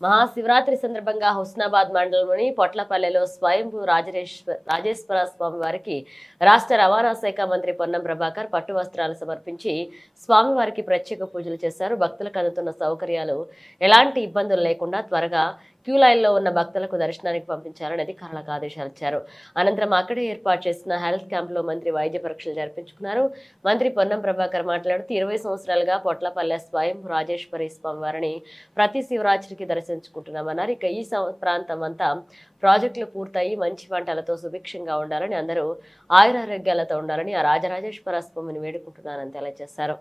మహాశివరాత్రి సందర్భంగా హుస్నాబాద్ మండలంలోని పొట్లపల్లెలో స్వయంభూ రాజేశ్వర స్వామి వారికి రాష్ట్ర రవాణా శాఖ మంత్రి పొన్నం ప్రభాకర్ పట్టు వస్త్రాలు సమర్పించి స్వామివారికి ప్రత్యేక పూజలు చేశారు. భక్తులకు అందుతున్న సౌకర్యాలు ఎలాంటి ఇబ్బందులు లేకుండా త్వరగా క్యూ లైన్లో ఉన్న భక్తులకు దర్శనానికి పంపించాలని అధికారులకు ఆదేశాలు ఇచ్చారు. అనంతరం అక్కడే ఏర్పాటు చేసిన హెల్త్ క్యాంపులో మంత్రి వైద్య పరీక్షలు జరిపించుకున్నారు. మంత్రి పొన్నం ప్రభాకర్ మాట్లాడుతూ 20 సంవత్సరాలుగా పొట్లపల్లె స్వయంభూ రాజేశ్వరి స్వామి వారిని ప్రతి శివరాత్రికి దర్శించుకుంటున్నామన్నారు. ఇక ఈ ప్రాంతం అంతా ప్రాజెక్టులు పూర్తయి మంచి పంటలతో సుభిక్షంగా ఉండాలని, అందరూ ఆయురారోగ్యాలతో ఉండాలని ఆ రాజరాజేశ్వర స్వామిని వేడుకుంటున్నానని తెలియజేశారు.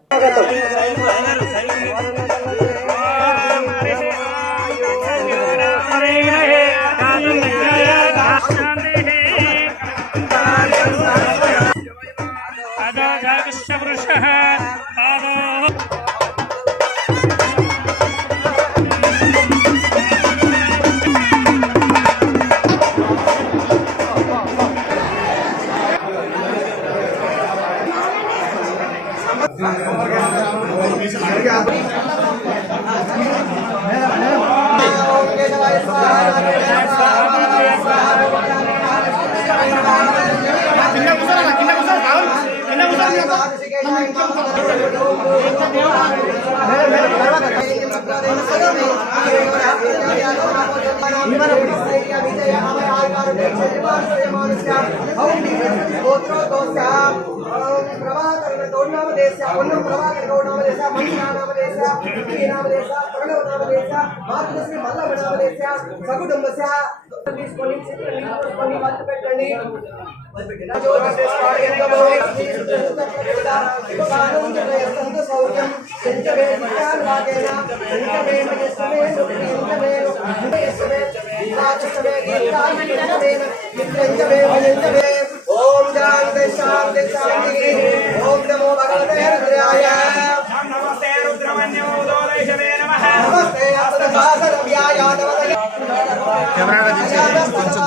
ओम शांति शांति शांति ओम नमो भगवते रुद्राय नमस्ते रुद्रमन्यो दोलैषवे नमः नमस्ते अस्तदासरव्याय नमः कैमरा का दीजिए కొంచెం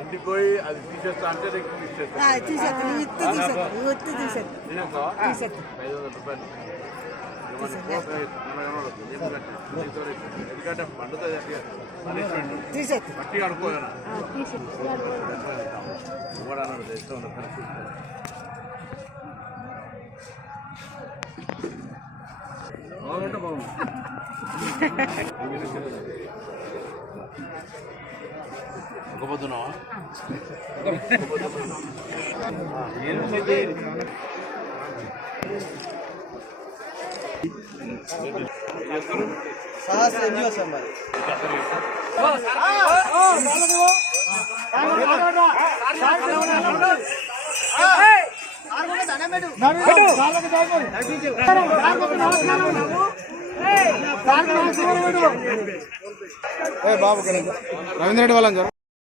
ఇంటికి పోయి అది తీసేస్తా అంటే తీసేస్తా ఎందుకంటే పండుతుంది మట్టి అడుకోలేనా బాగుంటే బాగుంది ఒక పొద్దునా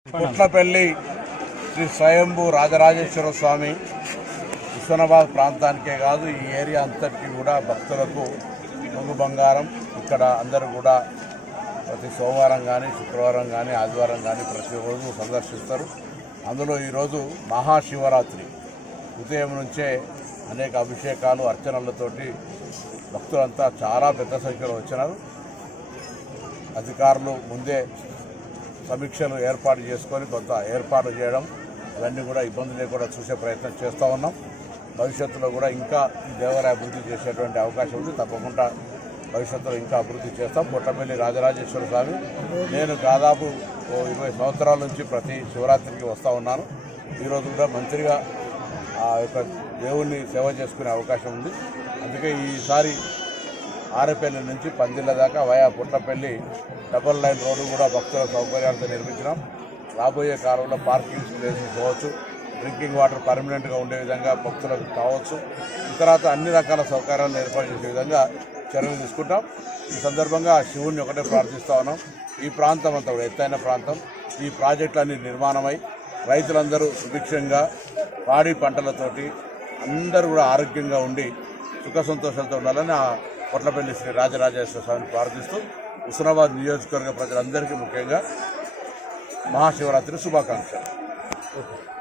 పుట్లపల్లి శ్రీ స్వయంభూ రాజరాజేశ్వర స్వామి హుస్నాబాద్ ప్రాంతానికే కాదు ఈ ఏరియా అంతటికీ కూడా భక్తులకు కొంగు బంగారం. ఇక్కడ అందరూ కూడా ప్రతి సోమవారం కానీ శుక్రవారం కానీ ఆదివారం కానీ ప్రతిరోజు సందర్శిస్తారు. అందులో ఈరోజు మహాశివరాత్రి ఉదయం నుంచే అనేక అభిషేకాలు అర్చనలతోటి భక్తులంతా చాలా పెద్ద సంఖ్యలో వచ్చినారు. అధికారులు ముందే సమీక్షలు ఏర్పాటు చేసుకొని కొంత ఏర్పాటు చేయడం ఇవన్నీ కూడా ఇబ్బంది లేకుండా చూసే ప్రయత్నం చేస్తూ ఉన్నాం. భవిష్యత్తులో కూడా ఇంకా ఈ దేవాలయ అభివృద్ధి చేసేటువంటి అవకాశం ఉంది. తప్పకుండా భవిష్యత్తులో ఇంకా అభివృద్ధి చేస్తాం. పుట్టపల్లి రాజరాజేశ్వర స్వామి నేను దాదాపు 20 సంవత్సరాల నుంచి ప్రతి శివరాత్రికి వస్తూ ఉన్నాను. ఈరోజు కూడా మంత్రిగా ఆ యొక్క దేవుణ్ణి సేవ చేసుకునే అవకాశం ఉంది. అందుకే ఈసారి ఆరేపల్లి నుంచి పందిళ్ళ దాకా via Puttapalli double line road కూడా భక్తుల సౌకర్యాలతో నిర్మించినాం. రాబోయే కాలంలో పార్కింగ్ ప్లేసెస్ కావచ్చు, డ్రింకింగ్ వాటర్ పర్మనెంట్గా ఉండే విధంగా భక్తులకు కావచ్చు, తర్వాత అన్ని రకాల సౌకర్యాలను ఏర్పాటు చేసే విధంగా చర్యలు తీసుకుంటాం. ఈ సందర్భంగా శివుణ్ణి ఒకటే ప్రార్థిస్తూ ఉన్నాం. ఈ ప్రాంతం అంతా ఎత్తైన ప్రాంతం, ఈ ప్రాజెక్టులన్నీ నిర్మాణమై రైతులందరూ సుభిక్షంగా పాడి పంటలతోటి అందరూ కూడా ఆరోగ్యంగా ఉండి సుఖ సంతోషాలతో ఉండాలని ఆ పుట్లపల్లి శ్రీ రాజరాజేశ్వర స్వామిని ప్రార్థిస్తూ హుస్నాబాద్ నియోజకవర్గ ప్రజలందరికీ ముఖ్యంగా మహాశివరాత్రి శుభాకాంక్షలు.